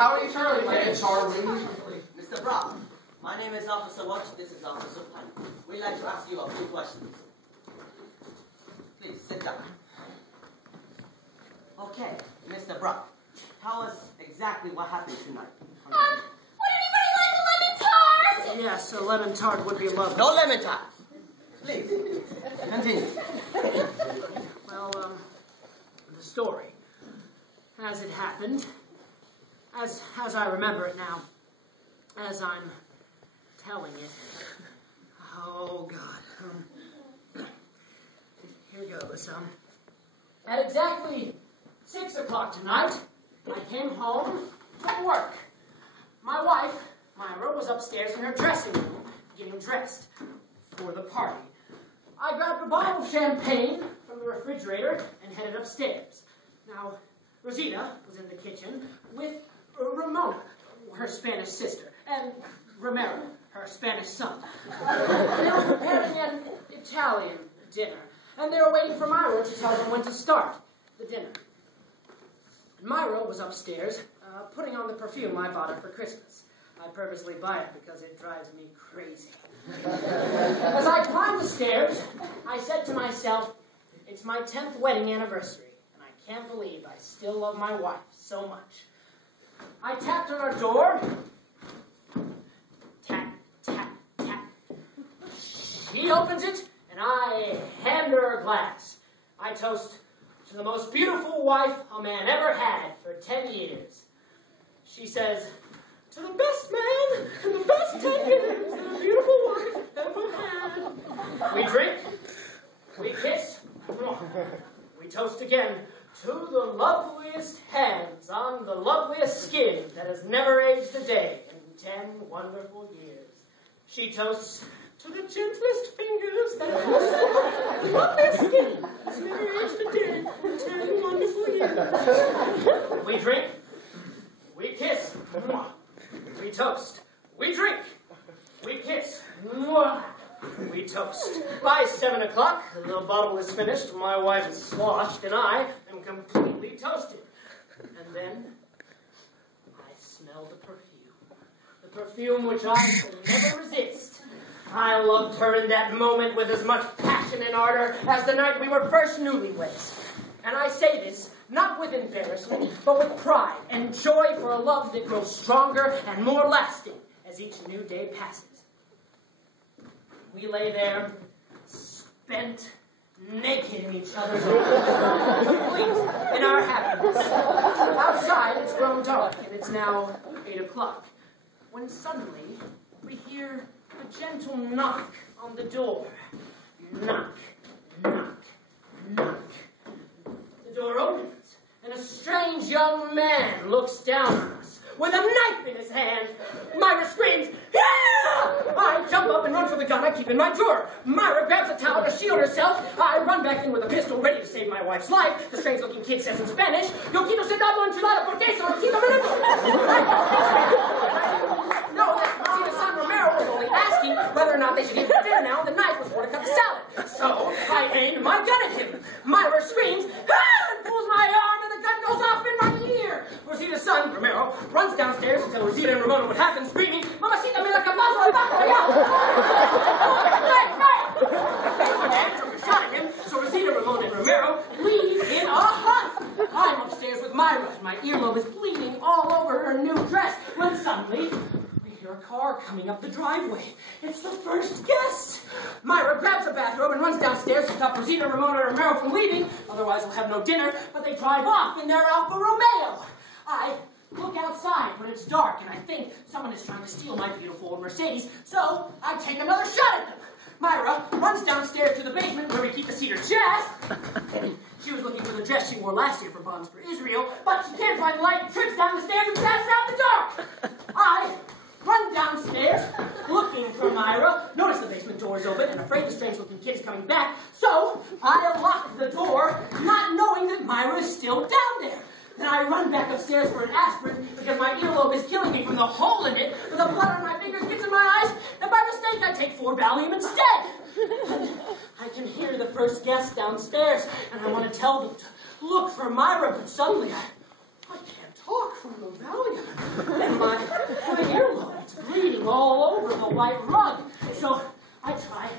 Howdy, Charlie. My name's Charlie. Mr. Brock, my name is Officer Watch. This is Officer Punch. We'd like to ask you a few questions. Please, sit down. Okay, Mr. Brock, tell us exactly what happened tonight. Would anybody like a lemon tart? Yes, a lemon tart would be lovely. No lemon tart. Please, continue. Well, the story, as it happened, as I remember it now, as I'm telling it. Oh, God. Here goes. At exactly 6 o'clock tonight, I came home from work. My wife, Myra, was upstairs in her dressing room, getting dressed for the party. I grabbed a bottle of champagne from the refrigerator and headed upstairs. Now, Rosita was in the kitchen with Ramona, her Spanish sister, and Romero, her Spanish son. They were preparing an Italian dinner, and they were waiting for Myra to tell them when to start the dinner. And Myra was upstairs putting on the perfume I bought her for Christmas. I purposely buy it because it drives me crazy. As I climbed the stairs, I said to myself, it's my 10th wedding anniversary, and I can't believe I still love my wife so much. I tapped on her door. Tap, tap, tap. She opens it, and I hand her a glass. I toast to the most beautiful wife a man ever had for 10 years. She says, to the best man in the best 10 years that a beautiful wife ever had. We drink, we kiss, we toast again to the loveliest hands on the loveliest skin that has never aged a day in 10 wonderful years. She toasts to the gentlest fingers that have the loveliest skin that's never aged a day in 10 wonderful years. We drink, we kiss, we toast, we drink, we kiss, we toast. By 7 o'clock, the bottle is finished, my wife is sloshed, and I am completely toasted. And then I smell the perfume which I could never resist. I loved her in that moment with as much passion and ardor as the night we were first newlyweds. And I say this not with embarrassment, but with pride and joy for a love that grows stronger and more lasting as each new day passes. We lay there, spent, naked in each other's arms, complete in our happiness. Outside, it's grown dark, and it's now 8 o'clock, when suddenly we hear a gentle knock on the door. Knock, knock, knock. The door opens, and a strange young man looks down on us with a knife in his hand. Myra screams, "Yeah!" I jump up and run for the gun I keep in my drawer. Myra grabs a towel to shield herself. I run back in with a pistol ready to save my wife's life. The strange-looking kid says in Spanish, "Yo quiero ser dado enchilada porque eso lo quito minutos." No, that Rosita's son Romero was only asking whether or not they should eat for dinner now, and the knife was for to cut the salad. So I aimed my gun at him. Myra screams, "Ah!" and pulls my arm, and the gun goes off in my ear. Rosita's son, Romero, runs downstairs to tell Rosita and Ramona what happened, screaming, "Mamacita, me la capazo abajo allá!" Hey! The man took a shot at him, so Rosita, Ramona, and Romero leave in a huff. I'm upstairs with Myra, and my earlobe is bleeding all over her new dress, when suddenly we hear a car coming up the driveway. It's the first guest. Myra grabs a bathrobe and runs downstairs to stop Rosita, Ramona, and Romero from leaving, otherwise we'll have no dinner, but they drive off in their Alfa Romeo. I look outside, but it's dark, and I think someone is trying to steal my beautiful old Mercedes, so I take another shot at them. Myra runs downstairs to the basement where we keep the cedar chest. She was looking for the dress she wore last year for Bonds for Israel, but she can't find the light and trips down the stairs and passes out in the dark. I run downstairs, looking for Myra, notice the basement door is open, and afraid the strange-looking kid is coming back, so I lock the door, not knowing that Myra is still down there. Then I run back upstairs for an aspirin because my earlobe is killing me from the hole in it, but the blood on my fingers gets in my eyes, and by mistake I take 4 Valium instead. And I can hear the first guest downstairs, and I want to tell them to look for Myra, but suddenly I can't talk from the Valium. And my earlobe's bleeding all over the white rug. So I tried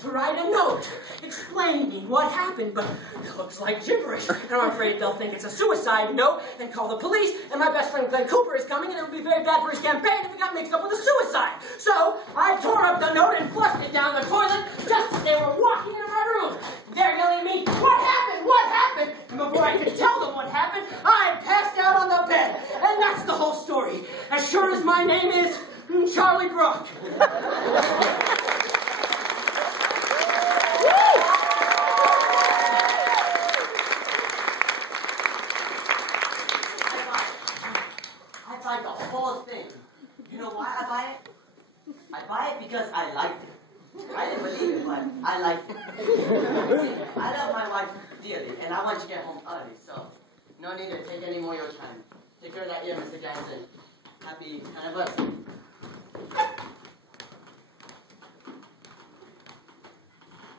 to write a note explaining what happened, but it looks like gibberish. And I'm afraid they'll think it's a suicide note and call the police. And my best friend Glenn Cooper is coming, and it would be very bad for his campaign if it got mixed up with a suicide. So I tore up the note and flushed it down the toilet just as they were walking into my room. They're yelling at me, "What happened? What happened?" And before I could tell them what happened, I passed out on the bed. And that's the whole story. As sure as my name is Charlie Brook. I buy the whole thing. You know why I buy it? I buy it because I like it. I didn't believe it, but I like it. See, I love my wife dearly, and I want to get home early, so no need to take any more of your time. Take care of that ear, Mr. Ganson. Happy anniversary.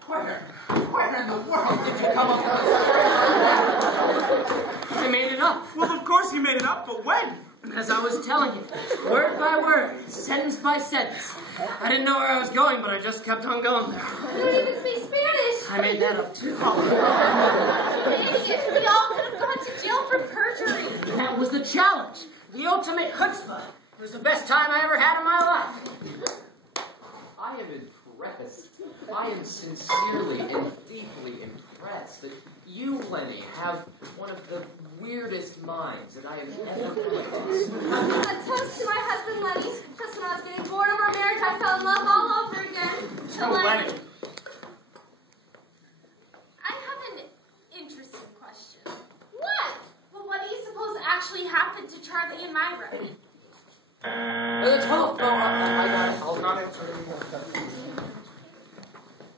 Where in the world did you come up with? I made it up. Well, of course you made it up, but when? As I was telling you, word by word, sentence by sentence. I didn't know where I was going, but I just kept on going there. You don't even speak Spanish. I made that up too. Idiot. We all could have gone to jail for perjury. That was the challenge. The ultimate chutzpah. It was the best time I ever had in my life. I am impressed. I am sincerely and deeply impressed that you, Lenny, have one of the weirdest minds that I have ever come across. A toast to my husband, Lenny. Just when I was getting bored of our marriage, I fell in love all over again. To Lenny. I have an interesting question. What? Well, what do you suppose actually happened to Charlie and Myra? The telephone. I got it. I'll not answer anymore.